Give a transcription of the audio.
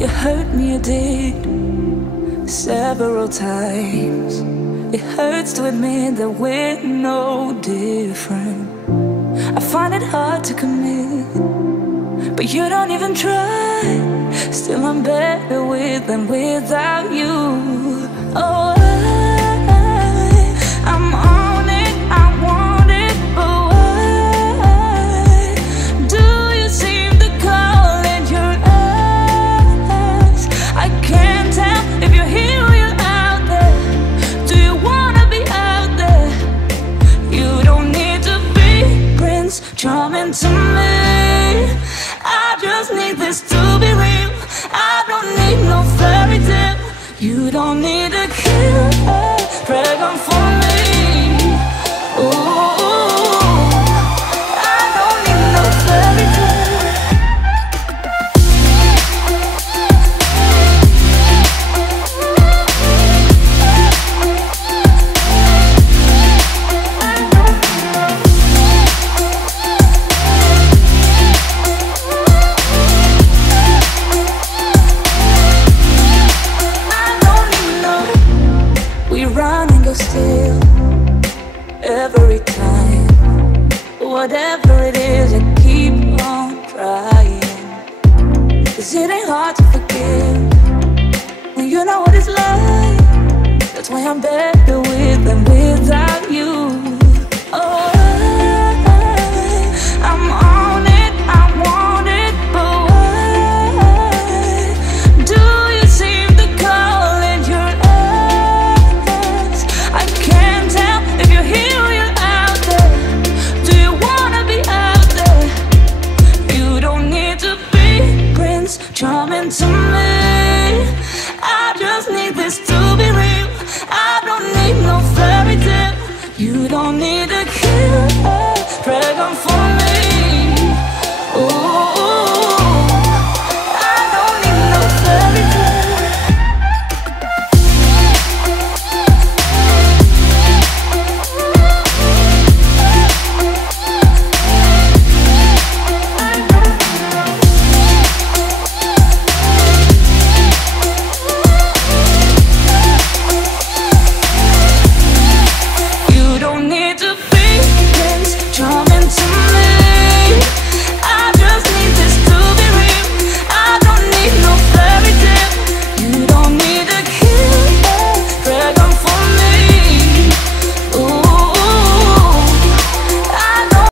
You hurt me, you did, several times. It hurts to admit that we're no different. I find it hard to commit, but you don't even try. Still I'm better with than without you. Oh, I'm on it, I want it, but why do you seem to call in your eyes? I can't tell if you're here or you're out there. Do you wanna be out there? You don't need to be Prince Charming to me. I just need this to be real. I don't need no fairy tale. You don't need a killer dragon for me. Ooh, I don't need no fairy tale. Still, every time, whatever it is, I keep on trying. 'Cause it ain't hard to forgive when you know what it's like. That's why I'm better with than without you. Oh, I'm on it, I want it, but why do you seem to call in your eyes? I can't tell if you're here or you're out there. Do you wanna be out there? You don't need to be Prince Charming to me. I just need this to be real. I don't need no fairy tale. You don't need